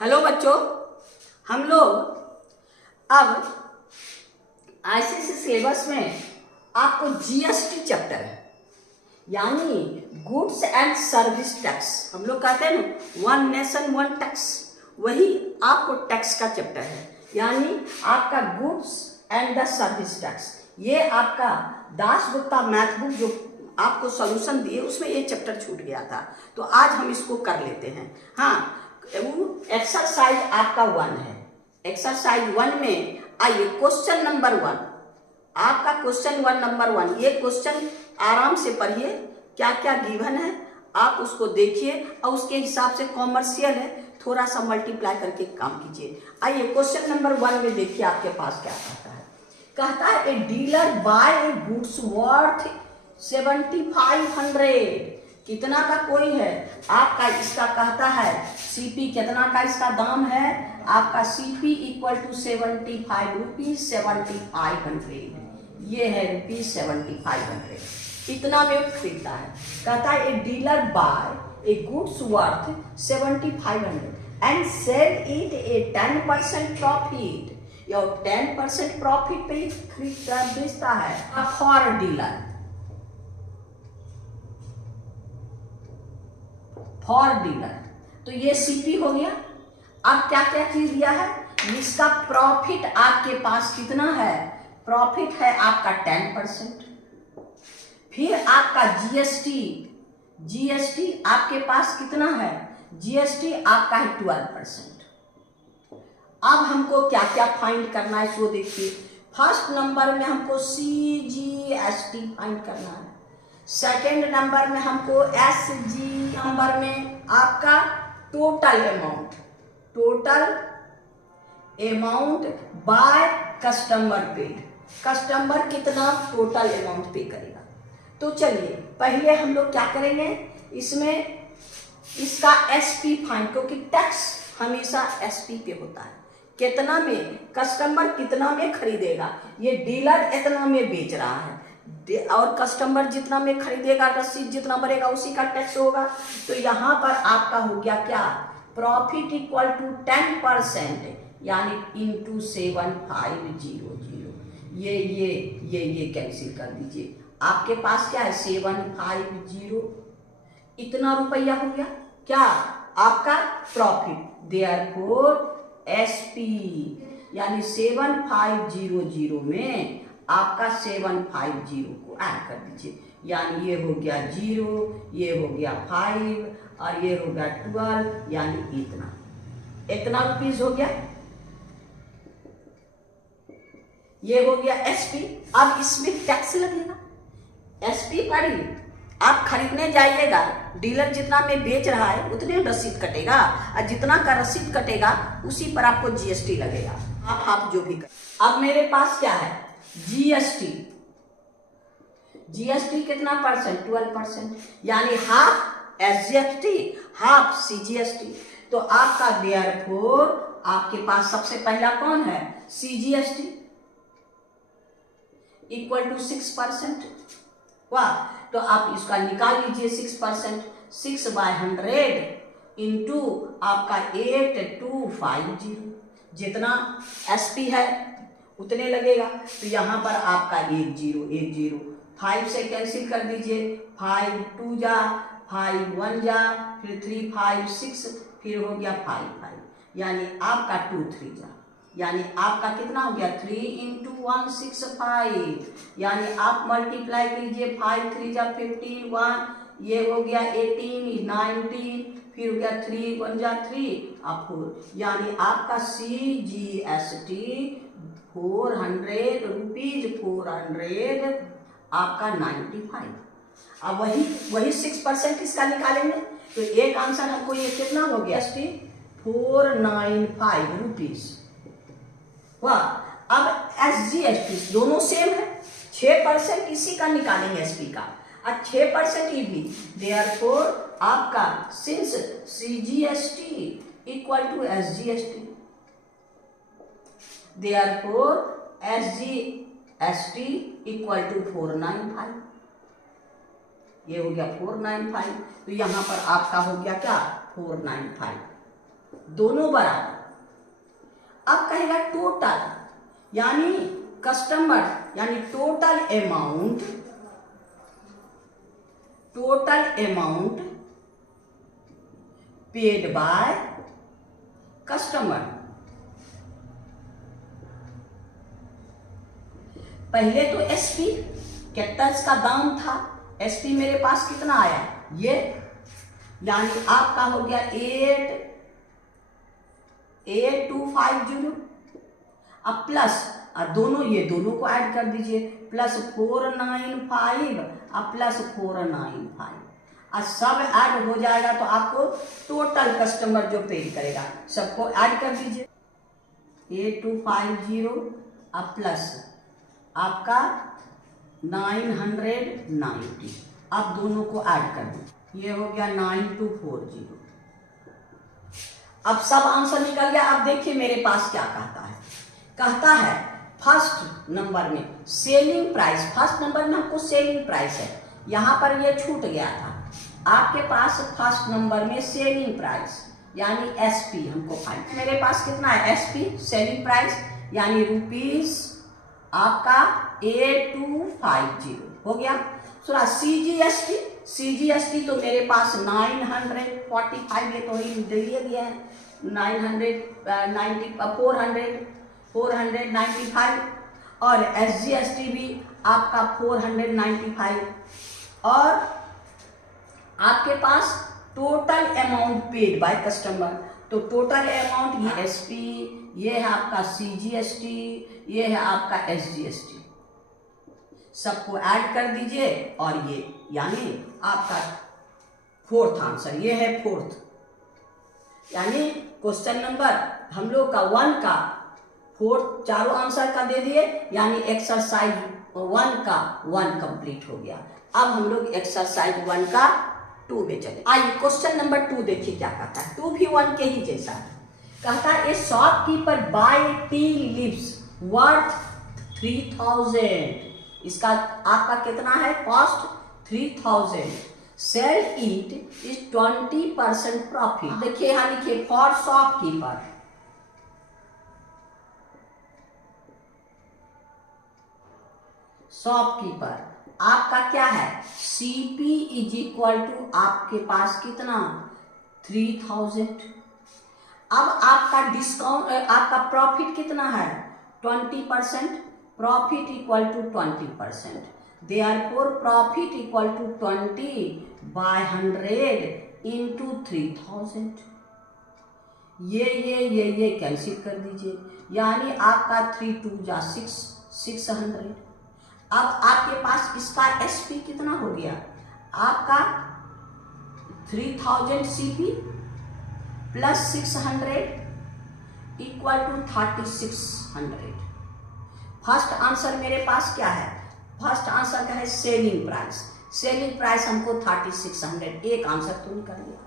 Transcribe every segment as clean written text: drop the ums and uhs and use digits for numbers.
Hello बच्चों, हम लोग अब आईसीएसई सिलेबस में आपको जीएसटी चैप्टर है, यानी गुड्स एंड सर्विस टैक्स। हम लोग कहते हैं ना वन नेशन वन टैक्स, वही आपको टैक्स का चैप्टर है, यानी आपका goods and the service tax. ये आपका दास गुप्ता मैथ बुक जो आपको सॉल्यूशन दिए उसमें ये चैप्टर छूट गया था, तो आज हम इसको कर लेते हैं। हाँ, एक्सरसाइज आपका 1 है। एक्सरसाइज 1 में आइए क्वेश्चन नंबर 1, आपका क्वेश्चन 1 नंबर 1। ये क्वेश्चन आराम से पढ़िए, क्या क्या गिवन है आप उसको देखिए और उसके हिसाब से कॉमर्शियल है, थोड़ा सा मल्टीप्लाई करके काम कीजिए। आइए क्वेश्चन नंबर 1 में देखिए आपके पास क्या कहता है। कहता है a dealer buy a goods worth 7500। कितना का कोई है आपका, इसका कहता है सीपी कितना का इसका दाम है आपका, सीपी इक्वल टू 75 रुपीज 7500। ये है रुपीज 7500, इतना में खरीदता है। कहता है a dealer buy a goods worth 7500 and sell it a 10% profit, या 10% प्रॉफिट पे खरीदता बेचता है फॉर डीलर, फॉर डीलर। तो ये सीपी हो गया। अब क्या क्या चीज दिया है, इसका प्रॉफिट आपके पास कितना है, प्रॉफिट है आपका 10%। फिर आपका जीएसटी, जीएसटी आपके पास कितना है, जीएसटी आपका है 12%। अब हमको क्या क्या फाइंड करना है सो देखिए। फर्स्ट नंबर में हमको सीजीएसटी फाइंड करना है, सेकेंड नंबर में हमको एसजी, नंबर में आपका total amount, total amount by customer paid, customer कितना टोटल अमाउंट पे करेगा। तो चलिए पहले हम लोग क्या करेंगे, इसमें इसका एसपी फाइंड, क्योंकि टैक्स हमेशा एसपी पे होता है। कितना में, कस्टमर कितना में खरीदेगा, ये डीलर इतना में बेच रहा है और कस्टमर जितना में खरीदेगा, रसीद जितना भरेगा उसी का टैक्स होगा। तो यहाँ पर आपका हो गया क्या, प्रॉफिट इक्वल टू 10%, यानी इंटू 7500। ये कैंसिल कर दीजिए। आपके पास क्या है 750, इतना रुपया हो गया क्या आपका प्रॉफिट। देयरफॉर एसपी यानी 7500 में आपका 750 को ऐड कर दीजिए, यानी ये हो गया 0, ये हो गया 5 और ये हो गया 12, यानी इतना रुपीज हो गया। ये हो गया एसपी। अब इसमें टैक्स लगेगा, एसपी पर ही आप खरीदने जाइएगा, डीलर जितना में बेच रहा है उतने रसीद कटेगा और जितना का रसीद कटेगा उसी पर आपको जीएसटी लगेगा। आप जो भी कर। अब मेरे पास क्या है जीएसटी, जीएसटी कितना परसेंट, 12%, यानी हाफ एसजीएसटी हाफ सीजीएसटी। तो आपका देयरफॉर आपके पास सबसे पहला कौन है, सीजीएसटी इक्वल टू 6%। वाह, तो आप इसका निकाल लीजिए 6%, 6/100 इंटू आपका 8250, जितना एसपी है उतने लगेगा। तो यहाँ पर आपका 10 5 से कैंसिल कर दीजिए, 5 2 जा, 5 1 जा, फिर 3 5 6, फिर हो गया 5 5, यानी आपका 2 3 जा, यानी आपका कितना हो गया 3 × 165, यानी आप मल्टीप्लाई कीजिए 5 3 जा 15 1, ये हो गया 18 19, फिर हो गया 3 1 जा 3 और 4, यानी आपका सीजीएसटी 400 रुपीज 400 आपका 95। अब वही 6% इसका निकालेंगे तो एक आंसर हमको ये कितना हो गया 495 रुपीज। वाह, अब एसजीएसटी दोनों सेम है, 6% इसी का निकालेंगे एसपी का और 6% ये भी। देयरफॉर आपका since CGST equal to SGST, therefore SGST equal to 495, ये हो गया 495। तो यहां पर आपका हो गया क्या 495। दोनों बराबर। अब कहेगा टोटल, यानी कस्टमर यानी total amount paid by customer. पहले तो एसपी कितना इसका दाम था, एसपी मेरे पास कितना आया ये, यानी आपका हो गया 8250। अब प्लस दोनों, ये दोनों को ऐड कर दीजिए, प्लस 495 अब प्लस 495, और सब ऐड हो जाएगा तो आपको टोटल कस्टमर जो पे करेगा सबको ऐड कर दीजिए। 8250 अब प्लस आपका 990, अब दोनों को ऐड कर दीजिए, ये हो गया 9240। अब सब आंसर निकल गया। अब देखिए मेरे पास क्या कहता है फर्स्ट नंबर में सेलिंग प्राइस, फर्स्ट नंबर में हमको सेलिंग प्राइस है, यहां पर ये छूट गया था। आपके पास फर्स्ट नंबर में सेलिंग प्राइस यानी एसपी हमको फाइंड, मेरे पास कितना है एसपी सेलिंग प्राइस यानी रुपीस आपका 8250 हो गया। सुना सीजीएसटी तो मेरे पास 945, ये तो ही दिया है 495, और एसजीएसटी भी आपका 495, और आपके पास total amount paid by customer, तो टोटल अमाउंट ये एसपी, ये है आपका सीजीएसटी, ये है आपका एसजीएसटी, सबको ऐड कर दीजिए, और ये यानी आपका फोर्थ आंसर, ये है फोर्थ, यानी क्वेश्चन नंबर हम लोग का 1 का फोर्थ चारों आंसर का दे दिए, यानी एक्सरसाइज 1 का 1 कंप्लीट हो गया। अब हम लोग एक्सरसाइज 1 का 2 में चले। आइए क्वेश्चन नंबर 2 देखिए क्या कहता है, 2 भी 1 के ही जैसा है। कहता है a shopkeeper buy tea leaves worth 3000, इसका आपका कितना है cost 3000, sell it is 20% profit. देखिए यहां लिखिए फॉर शॉपकीपर, आपका क्या है सीपी इज इक्वल टू आपके पास कितना 3000। अब आपका डिस्काउंट, आपका प्रॉफिट कितना है 20%, profit equal to 20%, therefore profit equal to 20/100 into 3000। ये कैंसिल कर दीजिए, यानी आपका 3 2 जा 600। अब आपके पास इसका एसपी कितना हो गया आपका 3000 CP plus 600 equal to 3600। First answer मेरे पास क्या है, फर्स्ट आंसर का है सेलिंग प्राइस, सेलिंग प्राइस हमको 3600, एक आंसर तो निकल गया।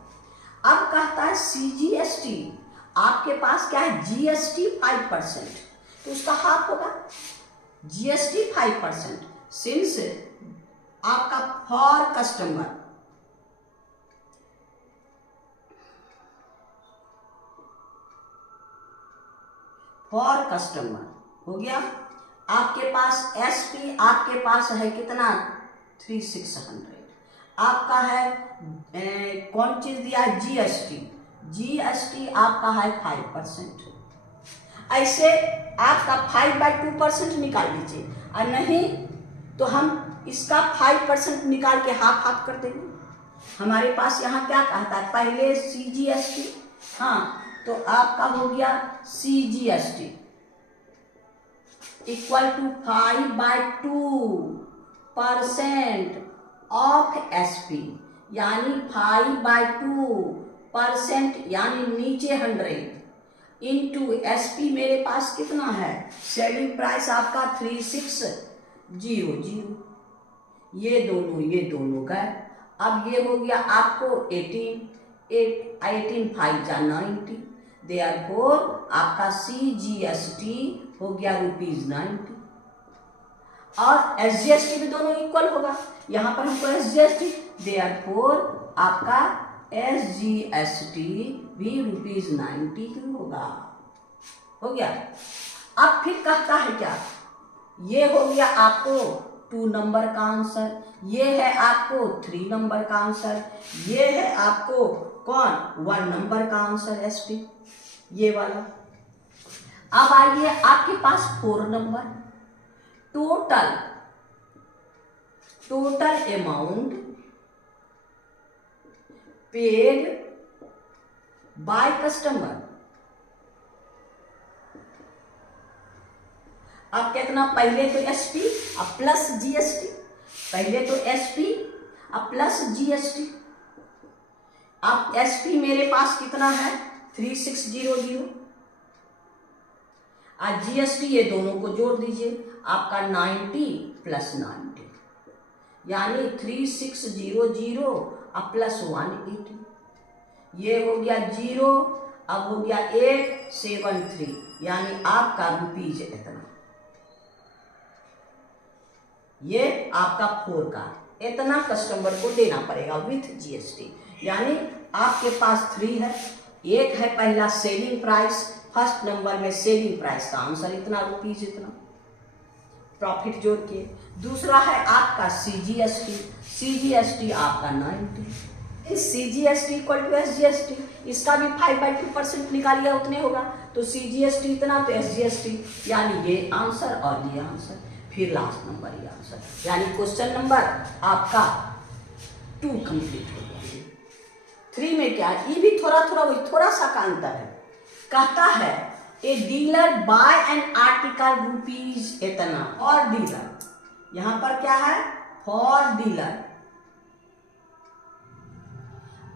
अब कहता है सीजीएसटी, आपके पास क्या है जीएसटी 5%, तो उसका हाफ होगा जीएसटी 5%, सिंस आपका फॉर कस्टमर हो गया। आपके पास एसपी आपके पास है कितना 3600, आपका है कौन चीज दिया है जीएसटी आपका है 5%। ऐसे आपका 5/2% निकाल लीजिए, और नहीं तो हम इसका 5% निकाल के हाफ कर देंगे। हमारे पास यहाँ क्या कहता है पहले सीजीएसटी, हाँ तो आपका हो गया CGST equal to 5/2% of SP, यानी 5/2% यानी नीचे 100 इंटू एसपी मेरे पास कितना है सेलिंग प्राइस आपका 3600, ये दोनों गए। अब ये हो गया आपको 18 5 जा 90, देयरफॉर आपका सीजीएसटी हो गया ₹90, और एसजीएसटी भी दोनों इक्वल होगा, यहाँ पर हमको एसजीएसटी, देयरफॉर आपका SGST भी ₹90 ही होगा। हो गया। अब फिर कहता है क्या, ये हो गया आपको 2 नंबर का आंसर, ये है आपको 3 नंबर का आंसर, ये है आपको कौन 1 नंबर का आंसर SP, ये वाला। अब आइए आपके पास 4 number, total amount paid by customer. अब कितना, पहले तो SP अब प्लस GST, पहले तो SP अब प्लस GST। अब SP मेरे पास कितना है 3600, आज GST ये दोनों को जोड़ दीजिए, आपका 90 प्लस 90 यानी 3600 अब प्लस 180, ये हो गया 0, अब हो गया 873 यानी आपका रुपीज इतना, ये आपका 4 का इतना कस्टमर को देना पड़ेगा विथ GST। यानी आपके पास 3 है, एक है पहला सेलिंग प्राइस, फर्स्ट नंबर में सेलिंग प्राइस का आंसर इतना रुपीज इतना प्रॉफिट जोड़ के, दूसरा है आपका CGST आपका 90, CGST इक्वल टू SGST, इसका भी 5/2% निकालिए उतने होगा, तो CGST इतना तो SGST, यानी ये आंसर और ये आंसर, फिर लास्ट नंबर ये आंसर, यानी क्वेश्चन नंबर आपका 2 कंप्लीट हो गया। 3 में क्या, ये भी थोड़ा सा का अंतर है, कहता है a dealer buy an article rupees इतना, और डीलर यहां पर क्या है फॉर डीलर,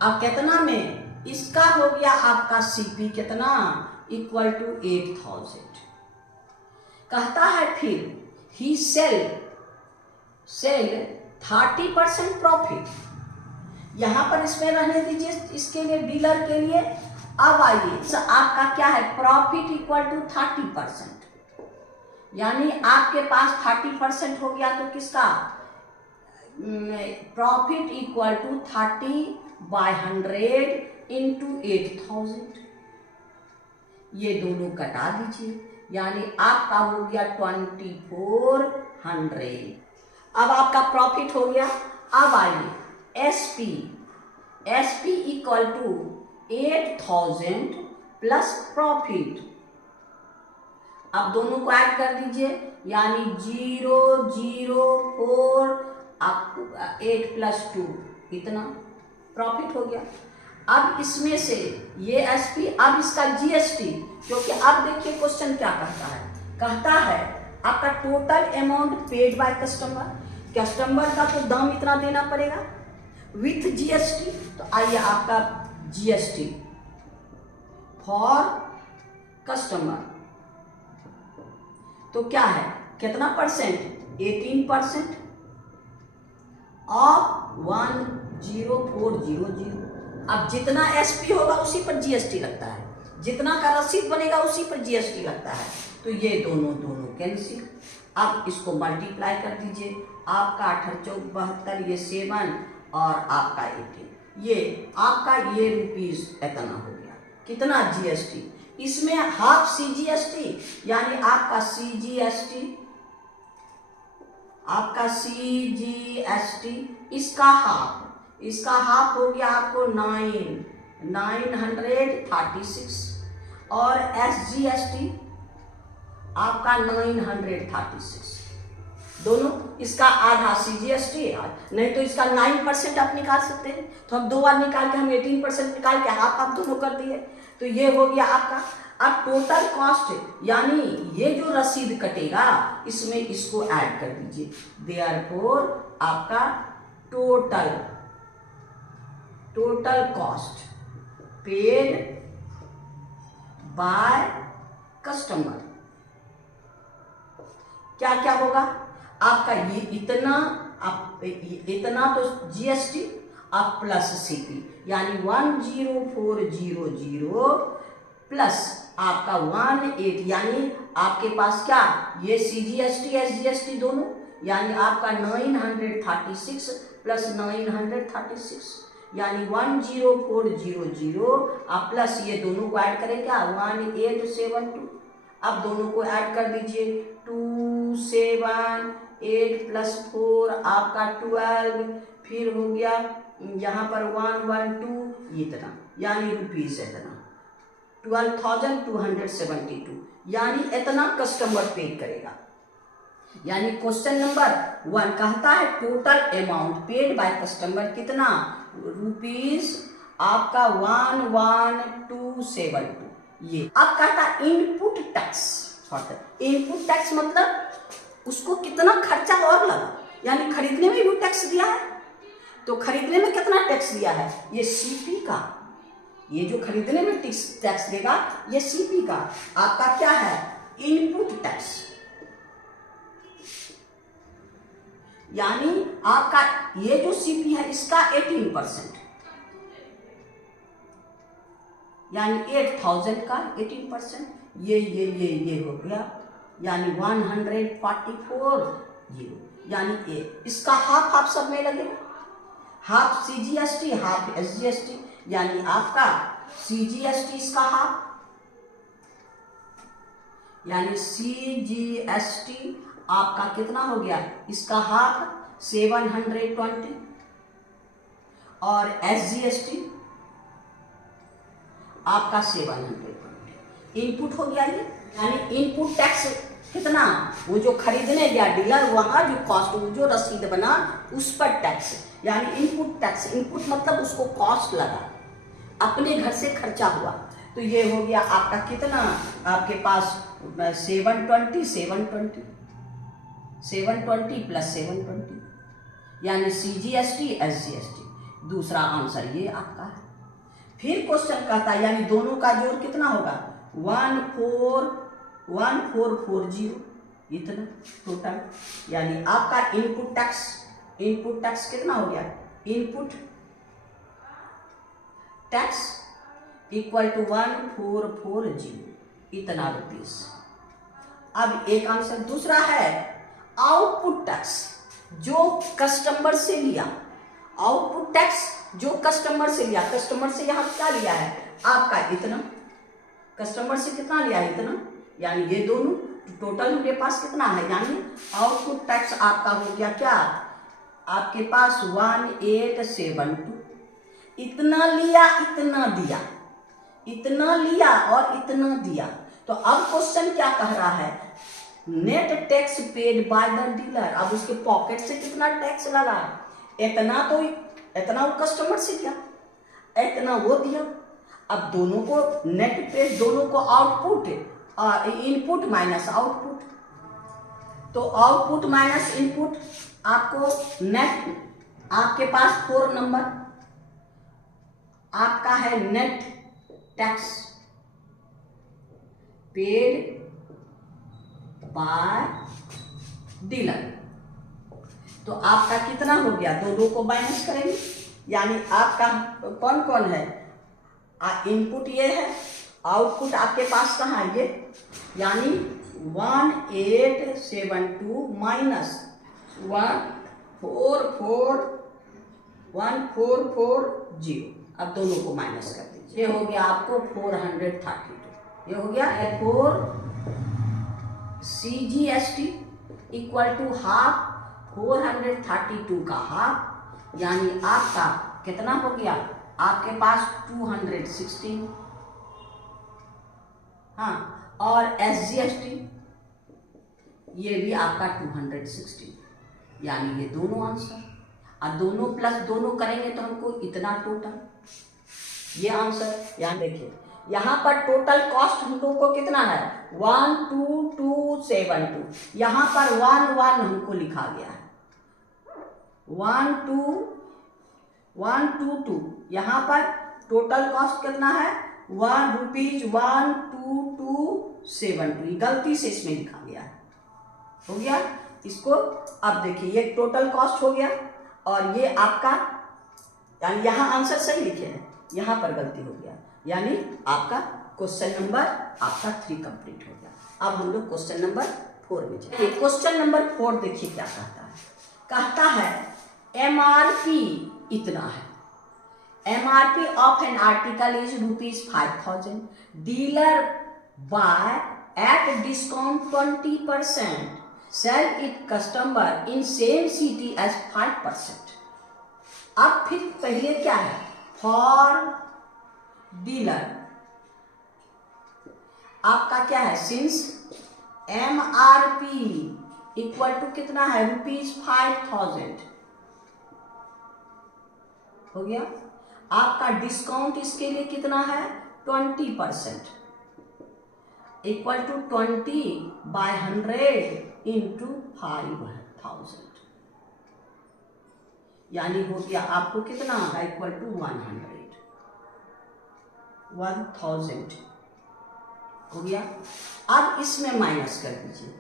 अब कितना में, इसका हो गया आपका CP कितना इक्वल टू 8000, कहता है फिर ही सेल 30% प्रॉफिट, यहां पर इसमें रहने दीजिए इसके लिए डीलर के लिए। अब आइए आपका क्या है प्रॉफिट इक्वल टू 30%, यानी आपके पास 30% हो गया, तो किसका प्रॉफिट इक्वल टू 30/100 इंटू 8000, ये दोनों कटा दीजिए, यानी आपका हो गया 2400। अब आपका प्रॉफिट हो गया। अब आइए SP equal to 8000 plus profit, अब दोनों को ऐड कर दीजिए, यानी 004 8 प्लस 2 इतना प्रॉफिट हो गया। अब इसमें से ये SP, अब इसका GST, क्योंकि अब देखिए क्वेश्चन क्या कहता है, कहता है आपका total amount paid by customer का तो दाम इतना देना पड़ेगा विथ GST, तो आइए आपका GST फॉर कस्टमर तो क्या है, कितना परसेंट 18% और 10400। अब जितना SP होगा उसी पर GST लगता है, जितना का रसीद बनेगा उसी पर GST लगता है, तो ये दोनों कैंसिल। अब इसको मल्टीप्लाई कर दीजिए, आपका 8×4 = 72, ये 7 और आपका 18, ये आपका ये रुपीज इतना हो गया, कितना GST, इसमें हाफ CGST, यानी आपका CGST इसका हाफ हो गया आपको 936 और SGST आपका 936, दोनों इसका आधा CGST, नहीं तो इसका 9% आप निकाल सकते हैं, तो हम 2 बार निकाल के हम 18% निकाल के हाफ आप दोनों कर दिए, तो ये हो गया आपका। अब टोटल कॉस्ट, यानी ये जो रसीद कटेगा इसमें इसको ऐड कर दीजिए, देयरफॉर आपका total cost paid by customer क्या क्या होगा आपका, ये इतना तो GST अब प्लस CP, यानी 10400 प्लस आपका 18, यानी आपके पास क्या, ये CGST SGST दोनों, यानी आपका 936 प्लस 936, यानी 10400 आप प्लस ये दोनों को ऐड करें क्या 1872। अब दोनों को ऐड कर दीजिए 2 7 8 प्लस 4 आपका 12, फिर हो गया यहाँ पर 112 इतना, यानी रुपीज इतना 12,272, यानी इतना कस्टमर पे करेगा। यानी क्वेश्चन नंबर 1 कहता है total amount paid by customer कितना रुपीज आपका 11272। ये अब कहता है इनपुट टैक्स। इनपुट टैक्स मतलब उसको कितना खर्चा और लगा, यानी खरीदने में भी टैक्स दिया है, तो खरीदने में कितना टैक्स दिया है ये सीपी का, ये जो खरीदने में टैक्स देगा ये सीपी का आपका क्या है इनपुट टैक्स। यानी आपका ये जो सीपी है इसका 18%, यानी 8,000 का 18%, ये हो गया, यानी 144 जीरो, यानी इसका हाफ सब में लगेगा, हाफ सीजीएसटी हाफ एसजीएसटी, यानी आपका सीजीएसटी इसका हाफ, यानी सीजीएसटी आपका कितना हो गया इसका हाफ 720, और एसजीएसटी आपका 720 इनपुट हो गया ये। यानी इनपुट टैक्स कितना, वो जो खरीदने गया डीलर वहां जो कॉस्ट जो रसीद बना उस पर टैक्स, यानी इनपुट टैक्स। इनपुट मतलब उसको कॉस्ट लगा, अपने घर से खर्चा हुआ, तो ये हो गया आपका कितना आपके पास 720 प्लस 720, यानी सीजीएसटी एसजीएसटी। दूसरा आंसर ये आपका है। फिर क्वेश्चन कहता है यानी दोनों का जोड़ कितना होगा 1440 इतना टोटल, यानी आपका इनपुट टैक्स कितना हो गया इनपुट टैक्स इक्वल टू 1440 इतना रुपीस। अब एक आंसर दूसरा है आउटपुट टैक्स जो कस्टमर से लिया, आउटपुट टैक्स जो कस्टमर से लिया, कस्टमर से यहाँ क्या लिया है आपका इतना, कस्टमर से कितना लिया है इतना, यानी ये दोनों टोटल मेरे पास कितना है, यानी आउटपुट टैक्स आपका हो गया क्या आपके पास 1872। इतना लिया इतना दिया, इतना लिया और इतना दिया, तो अब क्वेश्चन क्या कह रहा है net tax paid by the dealer. अब उसके पॉकेट से कितना टैक्स लगा, इतना तो इतना वो कस्टमर से दिया, इतना वो दिया। अब दोनों को नेट पे दोनों को आउटपुट इनपुट माइनस आउटपुट, तो आउटपुट माइनस इनपुट आपको नेट आपके पास 4 नंबर आपका है net tax paid by dealer. तो आपका कितना हो गया, दोनों को माइनस करेंगे, यानी आपका कौन कौन है इनपुट ये है, आउटपुट आपके पास कहाँ है ये, यानी 1872 माइनस 1440। अब दोनों को माइनस कर दीजिए, ये हो गया आपको 432, ये हो गया 4 CGST इक्वल टू हाफ 432 का हाफ, यानी आपका कितना हो गया आपके पास 216। हाँ, और SGST ये भी आपका 216, यानी ये दोनों आंसर, और दोनों प्लस दोनों करेंगे तो हमको इतना टोटल ये आंसर। यहाँ देखिए यहाँ पर टोटल कॉस्ट हम लोग को कितना है 12272, यहाँ पर 11 हमको लिखा गया है 122, यहाँ पर टोटल कॉस्ट कितना है ₹12272, गलती से इसमें लिखा गया है, हो गया इसको। अब देखिए ये टोटल कॉस्ट हो गया, और ये आपका यानी यहाँ आंसर सही लिखे हैं, यहाँ पर गलती हो गया, यानी आपका क्वेश्चन नंबर आपका 3 कंप्लीट हो गया। अब हम लोग क्वेश्चन नंबर 4 में जाएंगे। क्वेश्चन नंबर 4 देखिए क्या कहता है, कहता है MRP इतना है, MRP of an article is ₹5,000. Dealer buy at discount 20%. Sell it customer in same city as 5%. अब फिर पहले क्या है? फॉर डीलर आपका क्या है? सिंस MRP इक्वल टू कितना है? ₹5,000 हो गया। आपका डिस्काउंट इसके लिए कितना है? 20% इक्वल टू 20/100 इंटू 5,000, यानी हो गया आपको कितना? इक्वल टू 1,000 हो गया। अब इसमें माइनस कर दीजिए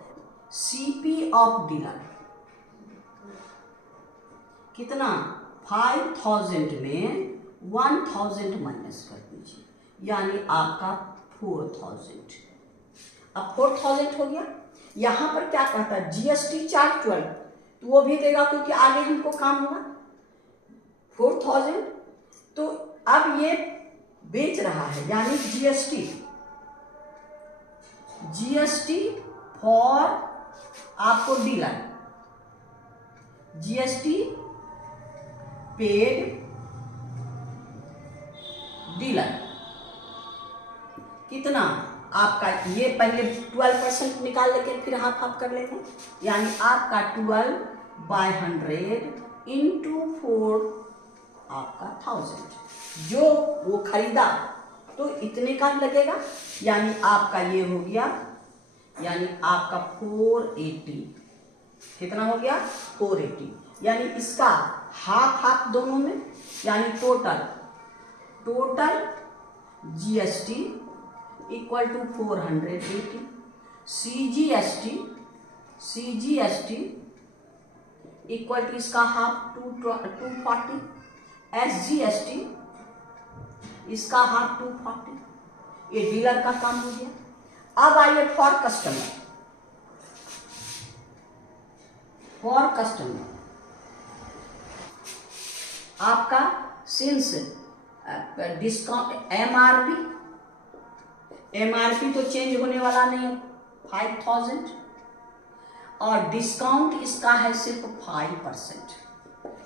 CP ऑफ डीलर कितना? 5,000 में 1,000 माइनस कर दीजिए, यानी आपका 4,000। अब 4,000 हो गया। यहां पर क्या कहता है? GST चार्ज 12, तो वो भी देगा क्योंकि आगे हमको काम होगा। 4,000 तो अब ये बेच रहा है, यानी GST फॉर आपको डीलर, GST पेड डीलर कितना आपका? ये पहले 12% निकाल लेके फिर हाफ कर लेते हैं, यानी आपका 12/100 इंटू 4 आपका 1000 जो वो खरीदा तो इतने का लगेगा, यानी आपका ये हो गया, यानी आपका 480 कितना हो गया? 480, यानी इसका हाफ दोनों में, यानी total GST equal to 480, CGST equal to इसका हाफ 240, SGST इसका हाफ 240। ये डीलर का काम हो गया। अब आइए फॉर कस्टमर आपका सिंस डिस्काउंट MRP तो चेंज होने वाला नहीं है 5,000, और डिस्काउंट इसका है सिर्फ 5%।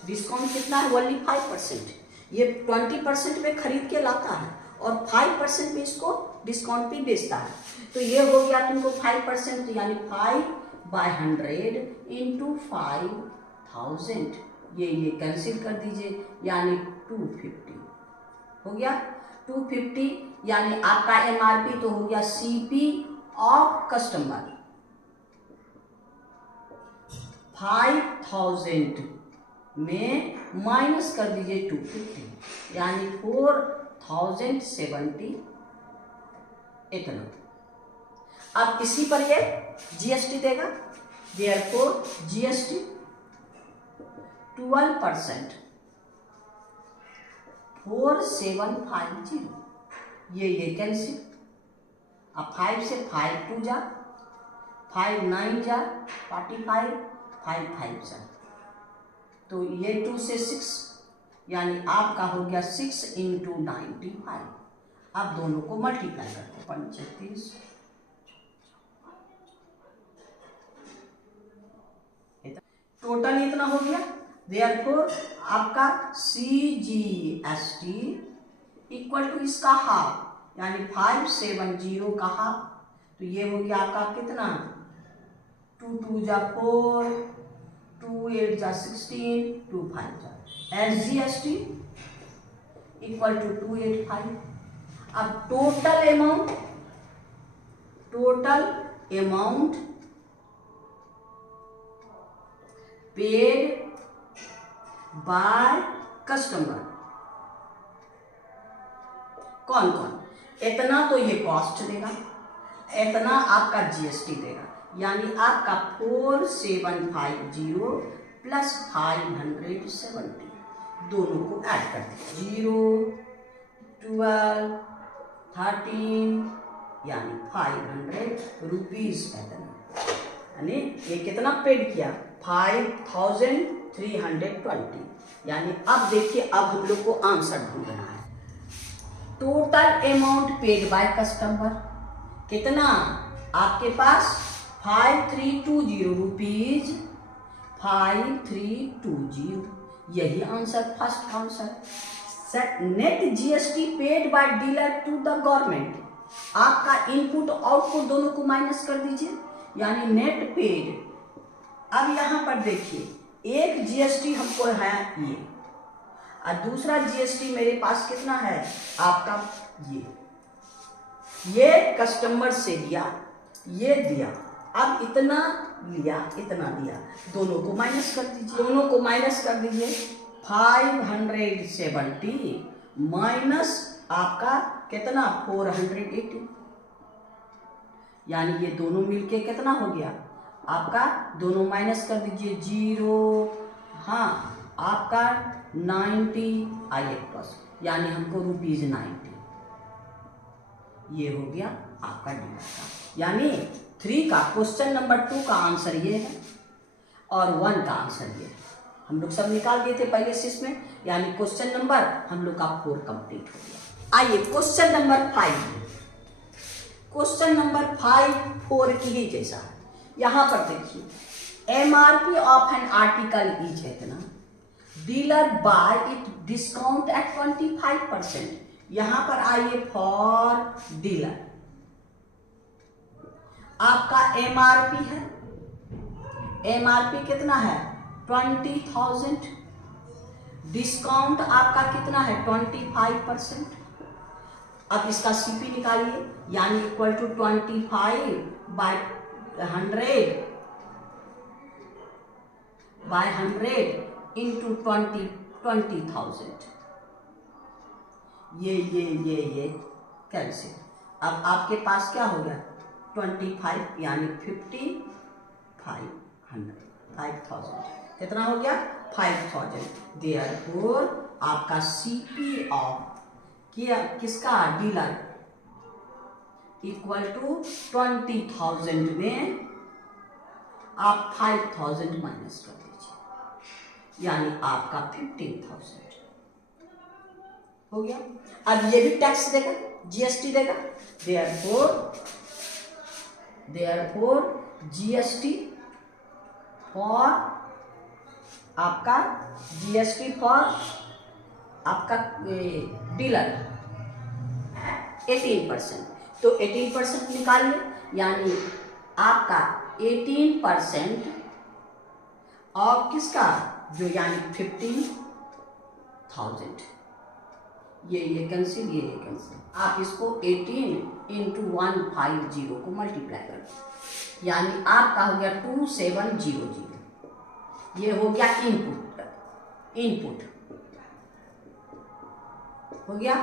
डिस्काउंट कितना है? ओनली 5%। ये 20% में खरीद के लाता है और 5% में इसको डिस्काउंट पे बेचता है, तो ये हो गया तुमको 5%, यानी 5/100 इंटू 5,000, ये कैंसिल कर दीजिए, यानी 250 हो गया। 250 यानी आपका MRP तो हो गया CP ऑफ कस्टमर 5,000 में माइनस कर दीजिए 250, यानी 4,070 इतना। अब इसी पर ये GST देगा, therefore GST 12%, 4750, ये कैंसिल। अब 5 से 5 2 जा, 5 9 जा 45, 5 5 जा, तो ये 2 से 6, यानी आपका हो गया 6 इंटू 95। अब दोनों को मल्टीप्लाई करते 35, टोटल इतना हो गया। देयरफॉर आपका CGST इक्वल टू इसका हाफ, यानी 570 का हाफ, तो ये हो गया आपका कितना? 2 2 जा 4, 2 8 जा 16, 2 5 जा। SGST equal to 285। अब total amount paid by customer कौन? इतना तो ये कॉस्ट देगा, इतना आपका GST देगा, यानी आपका 4750 प्लस 570, दोनों को ऐड कर दीजिए, 0 12 13, यानी 500 रुपीज इतना, यानी ये कितना पेड किया? 5,000 320। यानी अब देखिए, अब हम लोग को आंसर ढूंढना है। Total amount paid by customer कितना आपके पास 5320 रुपीज 5320, यही answer, first answer. Net GST paid by dealer to the government, आपका इनपुट आउटपुट दोनों को माइनस कर दीजिए, यानी नेट पेड। अब यहां पर देखिए, एक जीएसटी हमको है ये, और दूसरा जीएसटी मेरे पास कितना है आपका ये कस्टमर से दिया, ये दिया, अब इतना लिया, इतना दिया, दोनों को माइनस कर दीजिए, दोनों को माइनस कर दीजिए। 570 माइनस आपका कितना 480, यानी ये दोनों मिलके कितना हो गया आपका, दोनों माइनस कर दीजिए 0, हाँ आपका 90 आइए प्लस, यानी हमको ₹90, ये हो गया आपका डीलर का। यानी 3 का क्वेश्चन नंबर 2 का आंसर ये है और 1 का आंसर ये है। हम लोग सब निकाल दिए थे पहले से इसमें, यानी क्वेश्चन नंबर हम लोग का 4 कंप्लीट हो गया। आइए क्वेश्चन नंबर 5, क्वेश्चन नंबर 5 4 की ही जैसा है। यहां पर देखिए, MRP of an article is इतना, dealer buy it discount at 25%। यहां पर आइए फॉर डीलर, आपका एमआरपी है, एमआरपी कितना है 20,000, डिस्काउंट आपका कितना है 25%। अब इसका सीपी निकालिए, यानी इक्वल टू 25/100 इंटू 20,000, ये कैंसिल। अब आपके पास क्या हो गया 25 यानी 5,000 कितना हो गया 5,000। देयरफॉर आपका सीपी ऑफ किया किसका डीलर इक्वल टू 20,000 में आप 5,000 माइनस कर दीजिए, यानी आपका 15,000 हो गया। अब ये भी टैक्स देगा, जीएसटी देगा, देयरफॉर जीएसटी फॉर आपका जीएसटी फॉर आपका डीलर 18%, तो 18% निकालिए, यानी आपका 18% ऑफ किसका जो यानी 15,000, ये कैंसिल, ये कैंसिल। आप इसको 18 इंटू 150 को मल्टीप्लाई कर, यानी आपका हो गया 2700, ये हो गया इनपुट हो गया।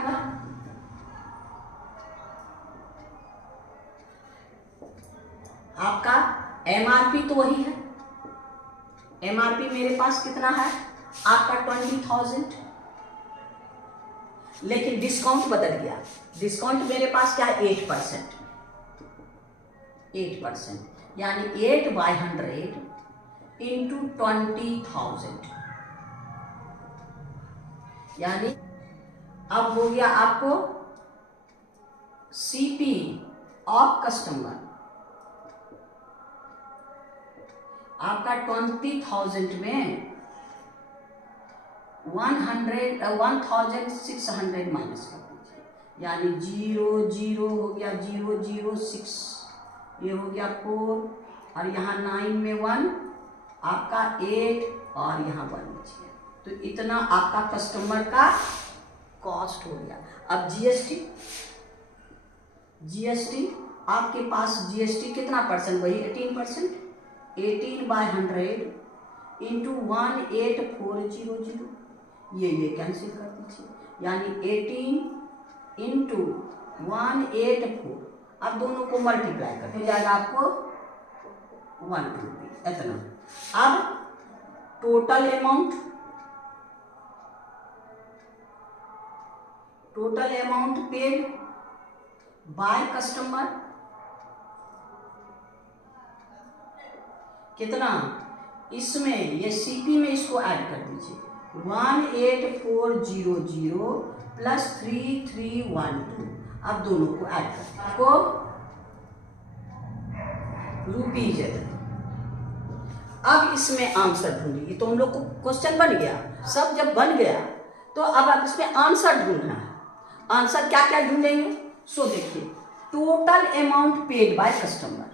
आपका एमआरपी तो वही है, एमआरपी मेरे पास कितना है आपका 20,000, लेकिन डिस्काउंट बदल गया, डिस्काउंट मेरे पास क्या है 8%, यानी 8/100 इंटू 20,000, यानी अब हो गया आपको सीपी ऑफ कस्टमर आपका 20,000 में 1,600 माइनस कर दीजिए, यानी 0 हो गया 006, ये हो गया 4, और यहाँ 9 में 1 आपका 8 और यहाँ 1 बचिए, तो इतना आपका कस्टमर का कॉस्ट हो गया। अब जीएसटी आपके पास जीएसटी कितना परसेंट, वही 18%, 18/100 इंटू 18400, ये कैंसिल कर दीजिए, यानी 18 इंटू 184, अब दोनों को मल्टीप्लाई कर हो जाएगा आपको 1 रुपी इतना। अब total amount paid by customer कितना इसमें ये सीपी में इसको ऐड कर दीजिए 18400 प्लस 3312। अब दोनों को ऐड कर को रुपीज। अब इसमें आंसर ढूंढिए। तो हम लोग को क्वेश्चन बन गया, सब जब बन गया तो अब इसमें आंसर ढूंढना है। आंसर क्या क्या ढूंढेंगे? सो देखिए, total amount paid by customer.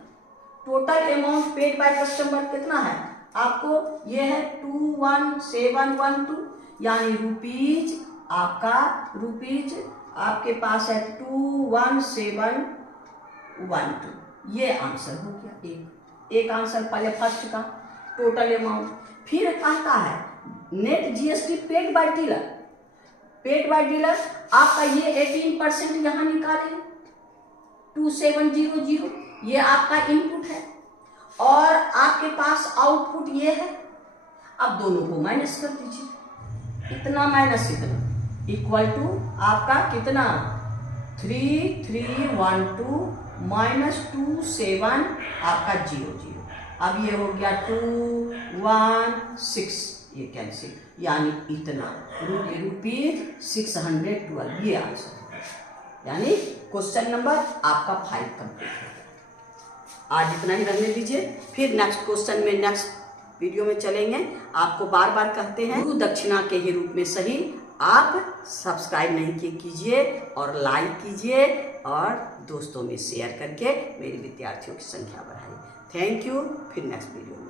Total amount paid by customer कितना है आपको? ये है 21712, यानी रुपीज आपके पास है 21712। ये आंसर हो गया। एक आंसर पहले फर्स्ट का टोटल अमाउंट। फिर कहता है net GST paid by dealer. Paid by dealer आपका ये 18% यहाँ निकाले 2700, ये आपका इनपुट है और आपके पास आउटपुट ये है। अब दोनों को माइनस कर दीजिए, इतना माइनस इतना इक्वल टू आपका कितना 3312 माइनस 27 आपका 00। अब ये हो गया 216, ये कैंसिल, यानी इतना रुपीज 612। ये आंसर है, यानी क्वेश्चन नंबर आपका 5 कंप्लीट हो गया। आज इतना ही रहने दीजिए, फिर नेक्स्ट क्वेश्चन में नेक्स्ट वीडियो में चलेंगे। आपको बार बार कहते हैं गुरु दक्षिणा के ही रूप में सही आप सब्सक्राइब नहीं कीजिए और लाइक कीजिए और दोस्तों में शेयर करके मेरे विद्यार्थियों की संख्या बढ़ाइए। Thank you. फिर नेक्स्ट वीडियो में